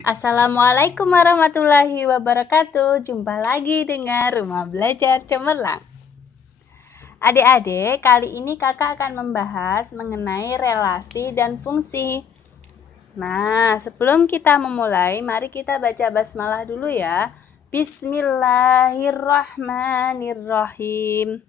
Assalamualaikum warahmatullahi wabarakatuh. Jumpa lagi dengan Rumah Belajar Cemerlang. Adik-adik, kali ini kakak akan membahas mengenai relasi dan fungsi. Nah, sebelum kita memulai, mari kita baca basmalah dulu ya. Bismillahirrahmanirrahim.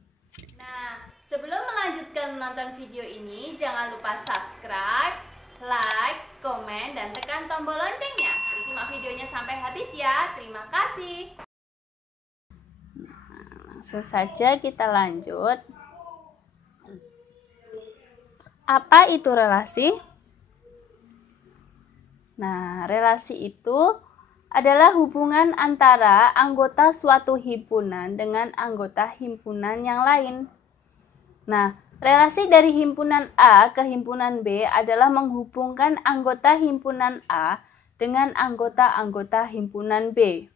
Nah, sebelum melanjutkan menonton video ini, jangan lupa subscribe, like, komen, dan tekan tombol loncengnya. Simak videonya sampai habis ya. Terima kasih. Langsung saja kita lanjut. Apa itu relasi? Nah, relasi itu adalah hubungan antara anggota suatu himpunan dengan anggota himpunan yang lain. Nah, relasi dari himpunan A ke himpunan B adalah menghubungkan anggota himpunan A dengan anggota-anggota himpunan B.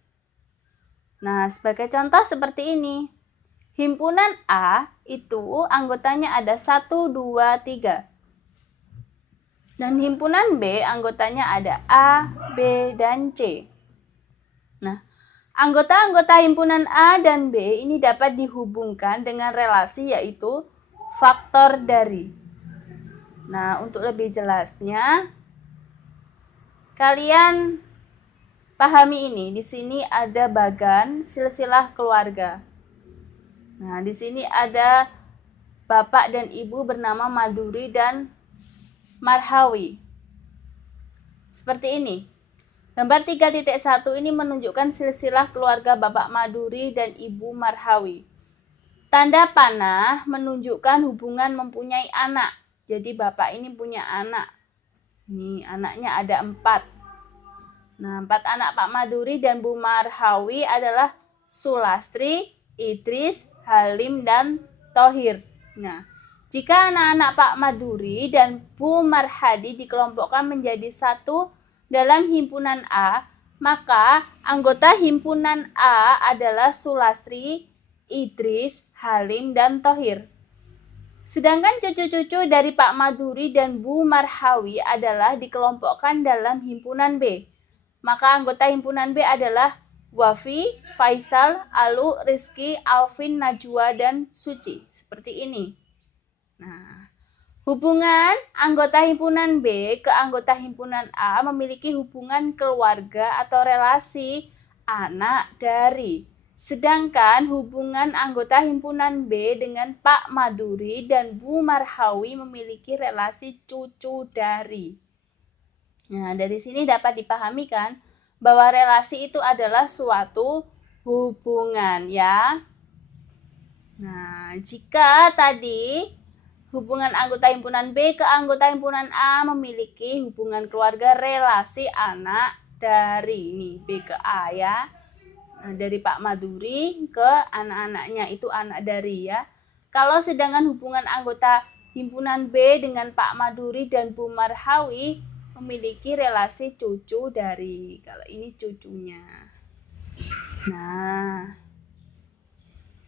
Nah, sebagai contoh seperti ini. Himpunan A itu anggotanya ada 1, 2, 3. Dan himpunan B anggotanya ada A, B, dan C. Nah, anggota-anggota himpunan A dan B ini dapat dihubungkan dengan relasi yaitu faktor dari. Nah, untuk lebih jelasnya, kalian pahami ini. Di sini ada bagan silsilah keluarga. Nah, di sini ada bapak dan ibu bernama Maduri dan Marhawi. Seperti ini. Gambar 3.1 ini menunjukkan silsilah keluarga Bapak Maduri dan Ibu Marhawi. Tanda panah menunjukkan hubungan mempunyai anak. Jadi bapak ini punya anak. Nih, anaknya ada 4. Nah, 4 anak Pak Maduri dan Bu Marhawi adalah Sulastri, Idris, Halim, dan Thohir. Nah, jika anak-anak Pak Maduri dan Bu Marhadi dikelompokkan menjadi satu dalam himpunan A, maka anggota himpunan A adalah Sulastri, Idris, Halim, dan Thohir. Sedangkan cucu-cucu dari Pak Maduri dan Bu Marhawi adalah dikelompokkan dalam himpunan B. Maka anggota himpunan B adalah Wafi, Faisal, Alu, Rizky, Alvin, Najwa, dan Suci. Seperti ini. Nah, hubungan anggota himpunan B ke anggota himpunan A memiliki hubungan keluarga atau relasi anak dari. Sedangkan hubungan anggota himpunan B dengan Pak Maduri dan Bu Marhawi memiliki relasi cucu dari. Nah, dari sini dapat dipahami kan bahwa relasi itu adalah suatu hubungan ya. Nah, jika tadi hubungan anggota himpunan B ke anggota himpunan A memiliki hubungan keluarga relasi anak dari. Ini B ke A ya. Nah, dari Pak Maduri ke anak-anaknya itu anak dari ya. Kalau sedangkan hubungan anggota himpunan B dengan Pak Maduri dan Bu Marhawi memiliki relasi cucu dari. Kalau ini cucunya. Nah,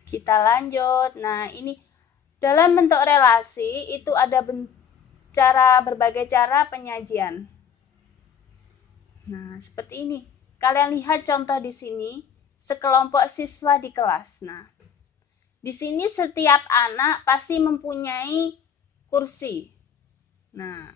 kita lanjut. Nah, ini dalam bentuk relasi itu ada berbagai cara penyajian. Nah, seperti ini. Kalian lihat contoh di sini, sekelompok siswa di kelas. Nah, di sini setiap anak pasti mempunyai kursi. Nah,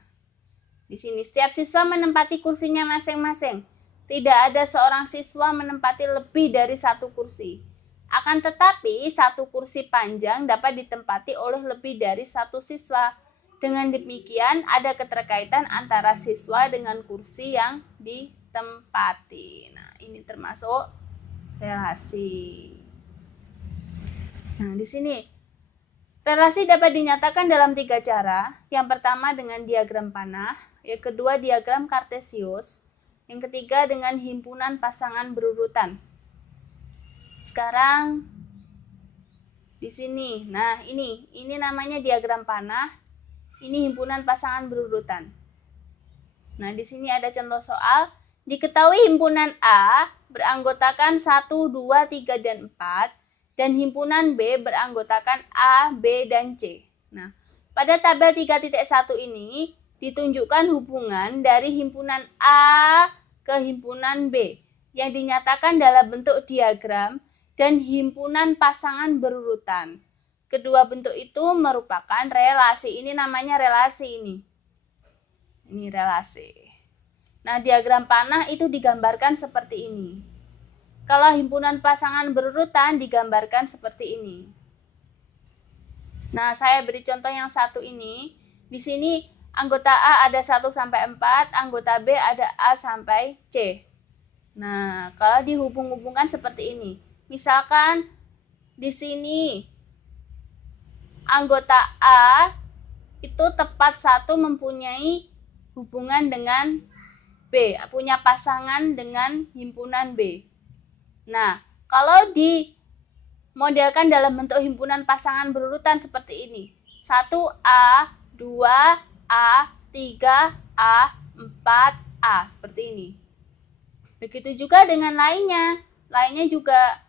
di sini setiap siswa menempati kursinya masing-masing. Tidak ada seorang siswa menempati lebih dari satu kursi. Akan tetapi, satu kursi panjang dapat ditempati oleh lebih dari satu siswa. Dengan demikian, ada keterkaitan antara siswa dengan kursi yang ditempati. Nah, ini termasuk relasi. Nah, di sini relasi dapat dinyatakan dalam 3 cara. Yang pertama dengan diagram panah, yang kedua diagram kartesius, yang ketiga dengan himpunan pasangan berurutan. Sekarang di sini, nah ini namanya diagram panah, ini himpunan pasangan berurutan. Nah, di sini ada contoh soal. Diketahui himpunan A beranggotakan 1, 2, 3, dan 4, dan himpunan B beranggotakan A, B, dan C. Nah, pada tabel 3.1 ini ditunjukkan hubungan dari himpunan A ke himpunan B yang dinyatakan dalam bentuk diagram dan himpunan pasangan berurutan. Kedua bentuk itu merupakan relasi. Ini namanya relasi ini. Ini relasi. Nah, diagram panah itu digambarkan seperti ini. Kalau himpunan pasangan berurutan digambarkan seperti ini. Nah, saya beri contoh yang satu ini. Di sini anggota A ada 1 sampai 4, anggota B ada A sampai C. Nah, kalau dihubung-hubungkan seperti ini. Misalkan di sini anggota A itu tepat satu mempunyai hubungan dengan B, punya pasangan dengan himpunan B. Nah, kalau dimodelkan dalam bentuk himpunan pasangan berurutan seperti ini. 1A, 2A, 3A, 4A, seperti ini. Begitu juga dengan lainnya. Lainnya juga.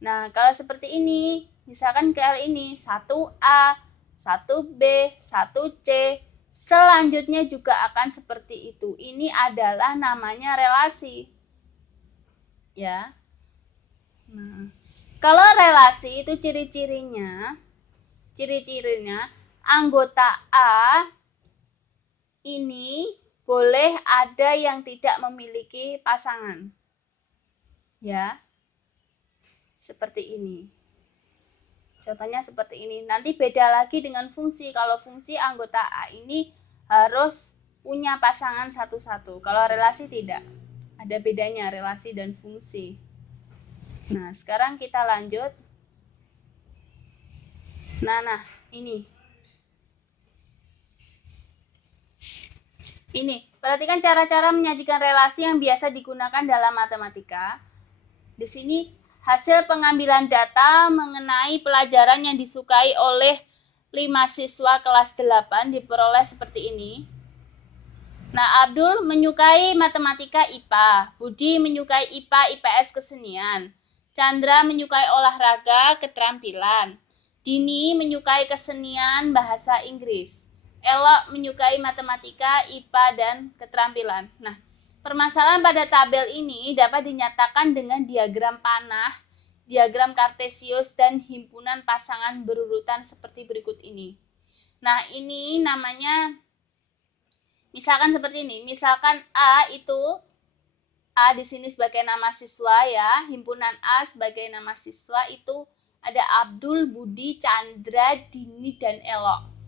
Nah, kalau seperti ini, misalkan kali ini 1A, 1B, 1C, selanjutnya juga akan seperti itu. Ini adalah namanya relasi. Ya. Nah, kalau relasi itu ciri-cirinya anggota A ini boleh ada yang tidak memiliki pasangan. Ya. Seperti ini. Contohnya seperti ini. Nanti beda lagi dengan fungsi. Kalau fungsi anggota A ini harus punya pasangan satu-satu. Kalau relasi tidak. Ada bedanya relasi dan fungsi. Nah, sekarang kita lanjut. Nah, ini. Ini, perhatikan cara-cara menyajikan relasi yang biasa digunakan dalam matematika. Di sini hasil pengambilan data mengenai pelajaran yang disukai oleh 5 siswa kelas 8 diperoleh seperti ini. Nah, Abdul menyukai matematika IPA, Budi menyukai IPA IPS kesenian, Chandra menyukai olahraga keterampilan, Dini menyukai kesenian bahasa Inggris, Elok menyukai matematika IPA dan keterampilan. Nah, permasalahan pada tabel ini dapat dinyatakan dengan diagram panah, diagram kartesius, dan himpunan pasangan berurutan seperti berikut ini. Nah, ini namanya, misalkan seperti ini. Misalkan A itu, A di sini sebagai nama siswa ya, himpunan A sebagai nama siswa itu ada Abdul, Budi, Chandra, Dini, dan Elok.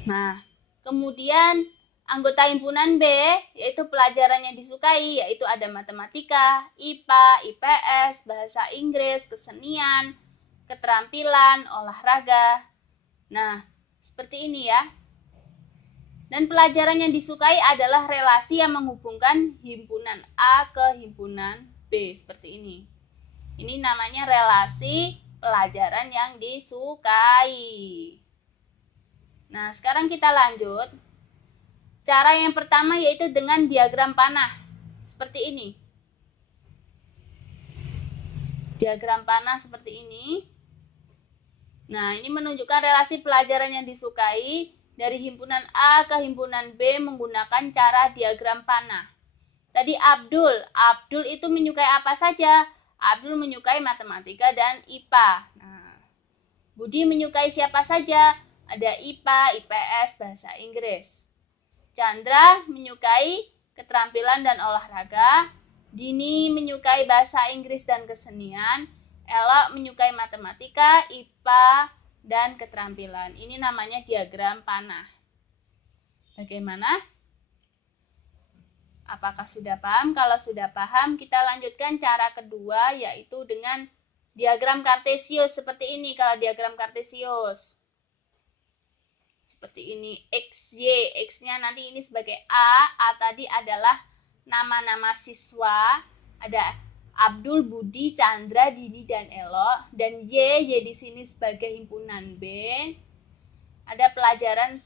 Nah, kemudian anggota himpunan B, yaitu pelajaran yang disukai, yaitu ada matematika, IPA, IPS, bahasa Inggris, kesenian, keterampilan, olahraga. Nah, seperti ini ya. Dan pelajaran yang disukai adalah relasi yang menghubungkan himpunan A ke himpunan B, seperti ini. Ini namanya relasi pelajaran yang disukai. Nah, sekarang kita lanjut. Cara yang pertama yaitu dengan diagram panah. Seperti ini. Diagram panah seperti ini. Nah, ini menunjukkan relasi pelajaran yang disukai dari himpunan A ke himpunan B menggunakan cara diagram panah. Tadi Abdul itu menyukai apa saja? Abdul menyukai matematika dan IPA. Nah, Budi menyukai siapa saja? Ada IPA, IPS, bahasa Inggris. Chandra menyukai keterampilan dan olahraga. Dini menyukai bahasa Inggris dan kesenian. Elok menyukai matematika, IPA, dan keterampilan. Ini namanya diagram panah. Bagaimana? Apakah sudah paham? Kalau sudah paham, kita lanjutkan cara kedua, yaitu dengan diagram kartesius. Seperti ini kalau diagram kartesius. Seperti ini, X, Y, X-nya nanti ini sebagai A tadi adalah nama-nama siswa, ada Abdul, Budi, Chandra, Dini, dan Elok, dan Y di sini sebagai himpunan B. Ada pelajaran,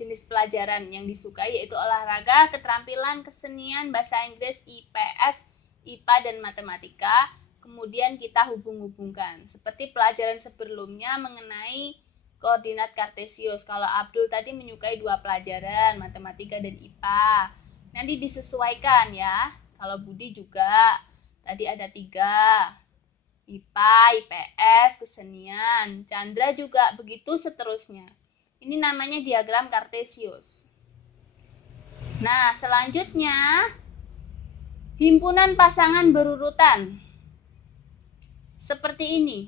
jenis pelajaran yang disukai yaitu olahraga, keterampilan, kesenian, bahasa Inggris, IPS, IPA, dan matematika. Kemudian kita hubung-hubungkan, seperti pelajaran sebelumnya mengenai koordinat kartesius. Kalau Abdul tadi menyukai 2 pelajaran, matematika dan IPA. Nanti disesuaikan ya. Kalau Budi juga tadi ada 3. IPA, IPS, kesenian. Chandra juga begitu seterusnya. Ini namanya diagram Kartesius. Nah, selanjutnya himpunan pasangan berurutan. Seperti ini.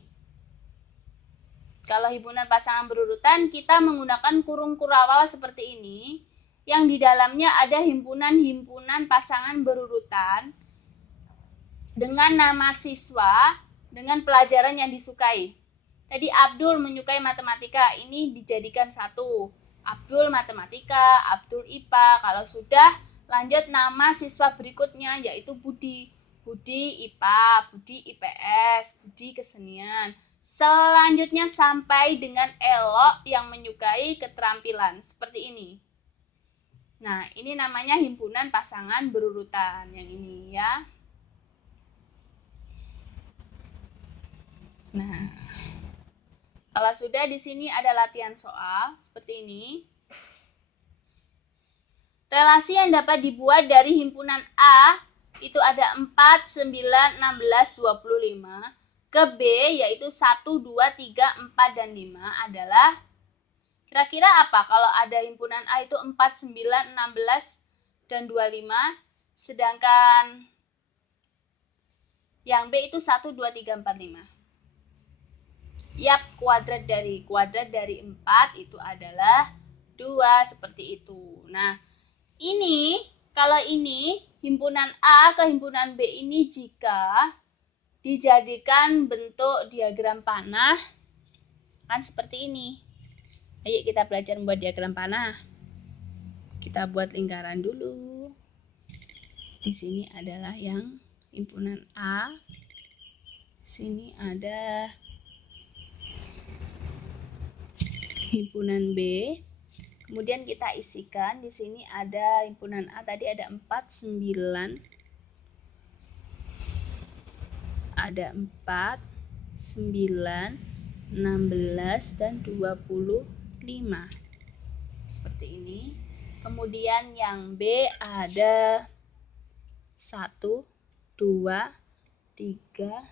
Kalau himpunan pasangan berurutan, kita menggunakan kurung kurawal seperti ini, yang di dalamnya ada himpunan-himpunan pasangan berurutan dengan nama siswa, dengan pelajaran yang disukai. Tadi Abdul menyukai matematika, ini dijadikan satu. Abdul matematika, Abdul IPA. Kalau sudah, lanjut nama siswa berikutnya, yaitu Budi. Budi IPA, Budi IPS, Budi kesenian. Selanjutnya sampai dengan Elok yang menyukai keterampilan, seperti ini. Nah, ini namanya himpunan pasangan berurutan, yang ini ya. Nah, kalau sudah, di sini ada latihan soal seperti ini. Relasi yang dapat dibuat dari himpunan A itu ada 4, 9, 16, 25. Ke B yaitu 1, 2, 3, 4, dan 5 adalah kira-kira apa? Kalau ada himpunan A itu 4, 9, 16, dan 25. Sedangkan yang B itu 1, 2, 3, 4, 5. Yap, kuadrat dari 4 itu adalah 2, seperti itu. Nah, ini, kalau ini, himpunan A ke himpunan B ini jika dijadikan bentuk diagram panah, kan seperti ini. Ayo kita belajar membuat diagram panah. Kita buat lingkaran dulu. Di sini adalah yang himpunan A. Sini ada himpunan B. Kemudian kita isikan, di sini ada himpunan A tadi ada 4, 9. Ada 4, 9, 16, dan 25. Seperti ini. Kemudian yang B ada 1, 2, 3,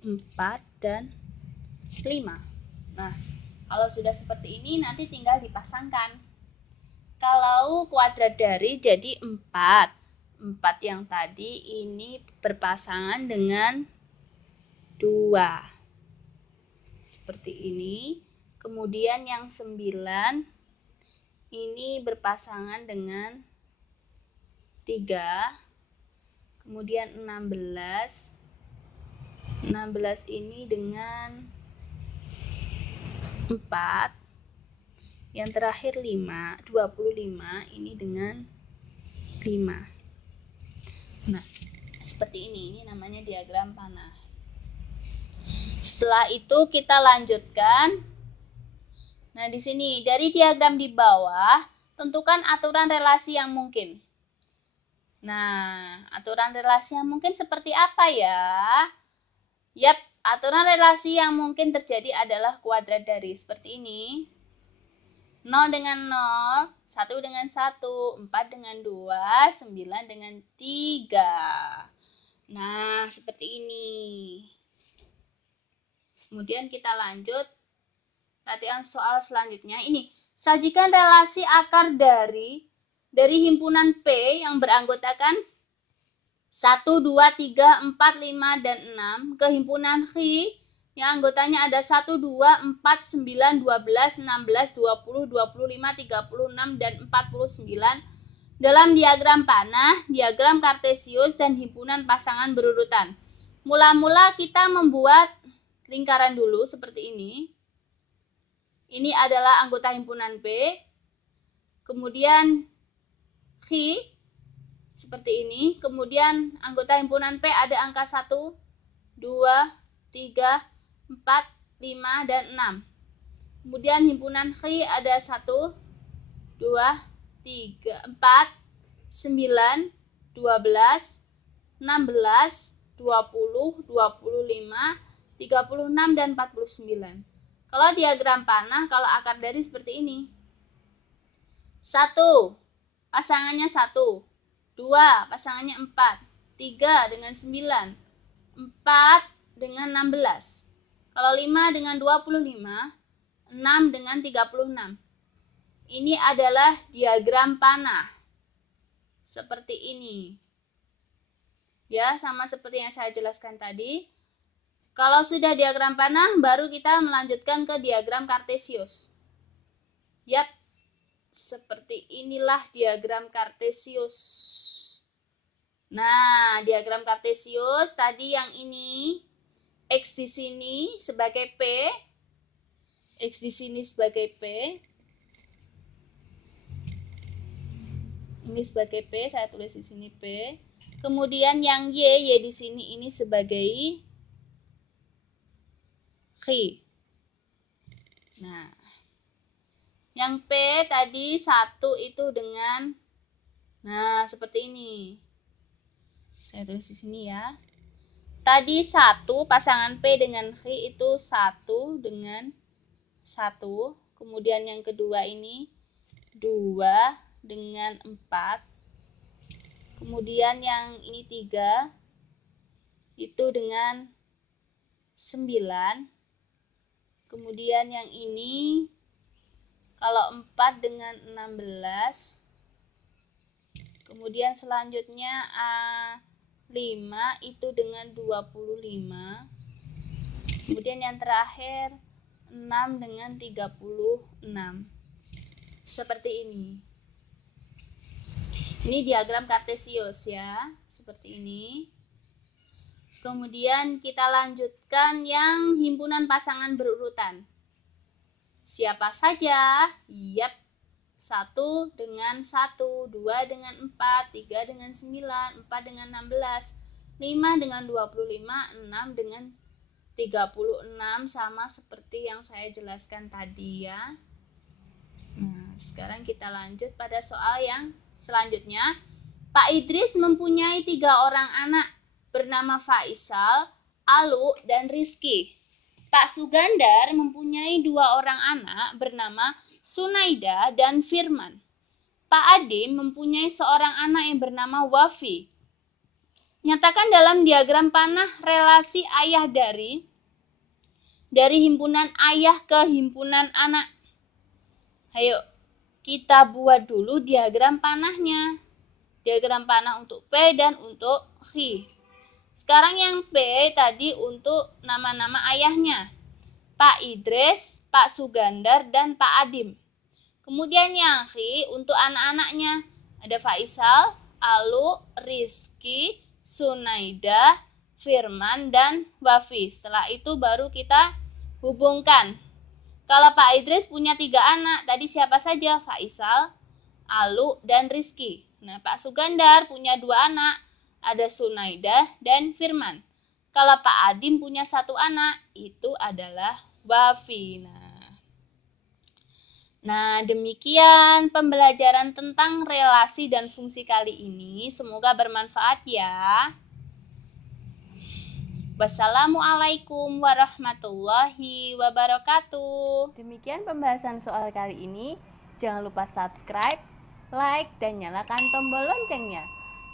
4, dan 5. Nah, kalau sudah seperti ini nanti tinggal dipasangkan. Kalau kuadrat dari jadi 4. 4 yang tadi ini berpasangan dengan 2. Seperti ini. Kemudian yang 9 ini berpasangan dengan 3. Kemudian 16. 16 ini dengan 4. Yang terakhir 5. 25 ini dengan 5. Nah, seperti ini. Ini namanya diagram panah. Setelah itu kita lanjutkan. Nah, di sini dari diagram di bawah tentukan aturan relasi yang mungkin. Nah, aturan relasi yang mungkin seperti apa ya? Yap, aturan relasi yang mungkin terjadi adalah kuadrat dari seperti ini. 0 dengan 0, 1 dengan 1, 4 dengan 2, 9 dengan 3. Nah, seperti ini. Kemudian kita lanjut latihan soal selanjutnya. Ini, sajikan relasi akar dari himpunan P yang beranggotakan 1, 2, 3, 4, 5, dan 6 ke himpunan H yang anggotanya ada 1, 2, 4, 9, 12, 16, 20, 25, 36, dan 49 dalam diagram panah, diagram Kartesius, dan himpunan pasangan berurutan. Mula-mula kita membuat lingkaran dulu seperti ini. Ini adalah anggota himpunan P. Kemudian H seperti ini. Kemudian anggota himpunan P ada angka 1, 2, 3, 4, 5, dan 6. Kemudian himpunan H ada 1, 2, 3, 4, 9, 12, 16, 20, 25, 36, dan 49. Kalau diagram panah, kalau akar dari seperti ini. 1, pasangannya 1. 2 pasangannya 4, 3 dengan 9, 4 dengan 16. Kalau 5 dengan 25, 6 dengan 36. Ini adalah diagram panah. Seperti ini. Ya, sama seperti yang saya jelaskan tadi. Kalau sudah diagram panah, baru kita melanjutkan ke diagram kartesius. Yap, seperti inilah diagram kartesius. Nah, diagram kartesius tadi yang ini, X di sini sebagai P, X di sini sebagai P, ini sebagai P, saya tulis di sini P. Kemudian yang Y di sini ini sebagai Q. Nah, yang P tadi 1 itu dengan, nah seperti ini. Saya tulis di sini ya. Tadi 1 pasangan P dengan Q itu 1 dengan 1. Kemudian yang kedua ini 2 dengan 4. Kemudian yang ini 3 itu dengan 9. Kemudian yang ini kalau 4 dengan 16. Kemudian selanjutnya 5 itu dengan 25. Kemudian yang terakhir 6 dengan 36. Seperti ini. Ini diagram kartesius ya, seperti ini. Kemudian kita lanjutkan yang himpunan pasangan berurutan. Siapa saja? Yap. 1 dengan 1, 2 dengan 4, 3 dengan 9, 4 dengan 16, 5 dengan 25, 6 dengan 36, sama seperti yang saya jelaskan tadi ya. Nah, sekarang kita lanjut pada soal yang selanjutnya. Pak Idris mempunyai 3 orang anak bernama Faisal, Alu, dan Rizky. Pak Sugandar mempunyai 2 orang anak bernama Sunaida dan Firman. Pak Adim mempunyai seorang anak yang bernama Wafi. Nyatakan dalam diagram panah relasi ayah dari himpunan ayah ke himpunan anak. Ayo, kita buat dulu diagram panahnya. Diagram panah untuk P dan untuk Q. Sekarang yang P tadi untuk nama-nama ayahnya. Pak Idris, Pak Sugandar, dan Pak Adim. Kemudian yang Q untuk anak-anaknya. Ada Faisal, Alu, Rizky, Sunaida, Firman, dan Wafi. Setelah itu baru kita hubungkan. Kalau Pak Idris punya 3 anak. Tadi siapa saja? Faisal, Alu, dan Rizky. Nah, Pak Sugandar punya 2 anak. Ada Sunaida dan Firman. Kalau Pak Adim punya 1 anak, itu adalah Wafi. Nah, demikian pembelajaran tentang relasi dan fungsi kali ini. Semoga bermanfaat ya. Wassalamualaikum warahmatullahi wabarakatuh. Demikian pembahasan soal kali ini. Jangan lupa subscribe, like, dan nyalakan tombol loncengnya.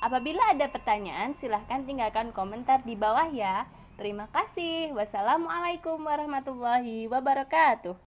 Apabila ada pertanyaan, silahkan tinggalkan komentar di bawah ya. Terima kasih. Wassalamualaikum warahmatullahi wabarakatuh.